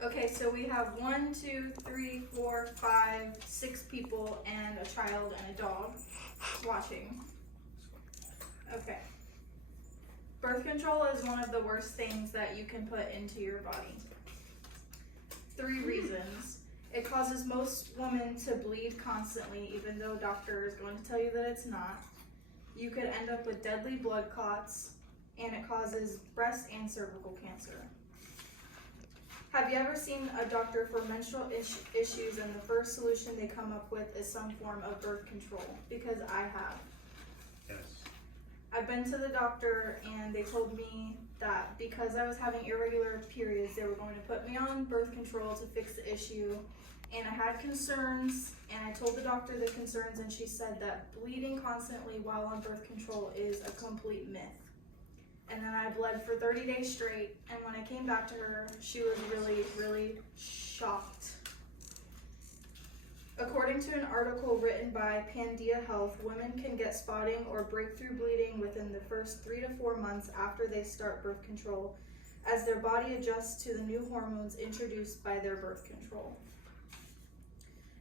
Okay, so we have 1, 2, 3, 4, 5, 6 people and a child and a dog watching. Okay. Birth control is one of the worst things that you can put into your body. 3 reasons. It causes most women to bleed constantly, even though a doctor is going to tell you that it's not. You could end up with deadly blood clots, and it causes breast and cervical cancer. Have you ever seen a doctor for menstrual issues and the first solution they come up with is some form of birth control? Because I have. Yes. I've been to the doctor and they told me that because I was having irregular periods, they were going to put me on birth control to fix the issue. And I had concerns, and I told the doctor the concerns, and she said that bleeding constantly while on birth control is a complete myth. And then I bled for 30 days straight, and when I came back to her, she was really, really shocked. According to an article written by Pandia Health, women can get spotting or breakthrough bleeding within the first 3 to 4 months after they start birth control, as their body adjusts to the new hormones introduced by their birth control.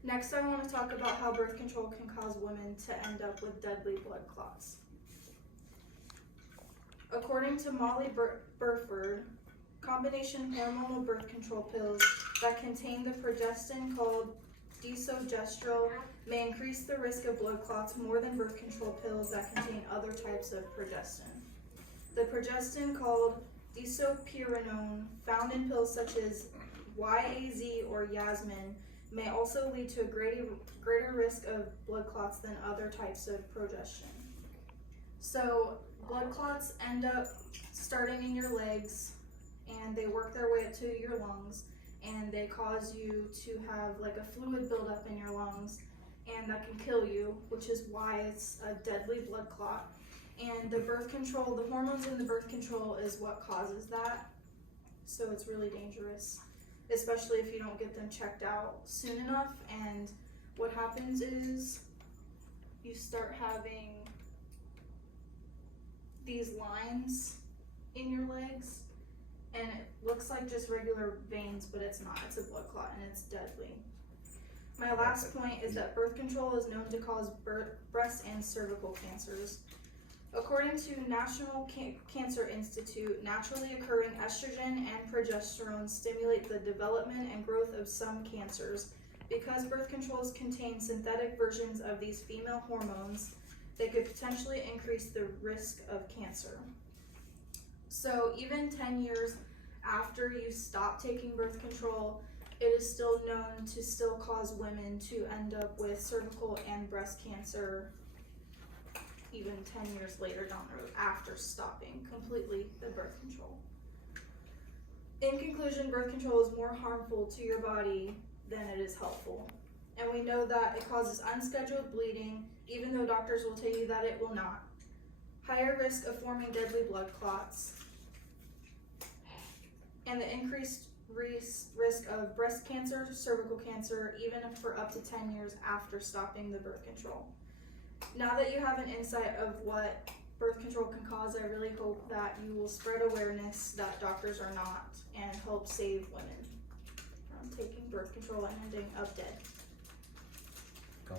Next, I want to talk about how birth control can cause women to end up with deadly blood clots. According to Molly Burford, combination hormonal birth control pills that contain the progestin called desogestrel may increase the risk of blood clots more than birth control pills that contain other types of progestin. The progestin called disopyrinone, found in pills such as YAZ or Yasmin, may also lead to a greater risk of blood clots than other types of progestin. So blood clots end up starting in your legs, and they work their way up to your lungs, and they cause you to have like a fluid buildup in your lungs, and that can kill you, which is why it's a deadly blood clot. And the birth control, the hormones in the birth control is what causes that, so it's really dangerous, especially if you don't get them checked out soon enough. And what happens is you start having these lines in your legs, and it looks like just regular veins, but it's not. It's a blood clot, and it's deadly. My last point is that birth control is known to cause breast and cervical cancers. According to National Cancer Institute, naturally occurring estrogen and progesterone stimulate the development and growth of some cancers. Because birth controls contain synthetic versions of these female hormones, they could potentially increase the risk of cancer. So even 10 years after you stop taking birth control, it is still known to still cause women to end up with cervical and breast cancer even 10 years later down the road after stopping completely the birth control. In conclusion, birth control is more harmful to your body than it is helpful. And we know that it causes unscheduled bleeding, even though doctors will tell you that it will not. Higher risk of forming deadly blood clots, and the increased risk of breast cancer, cervical cancer, even for up to 10 years after stopping the birth control. Now that you have an insight of what birth control can cause, I really hope that you will spread awareness that doctors are not, and help save women from taking birth control and ending up dead. Go.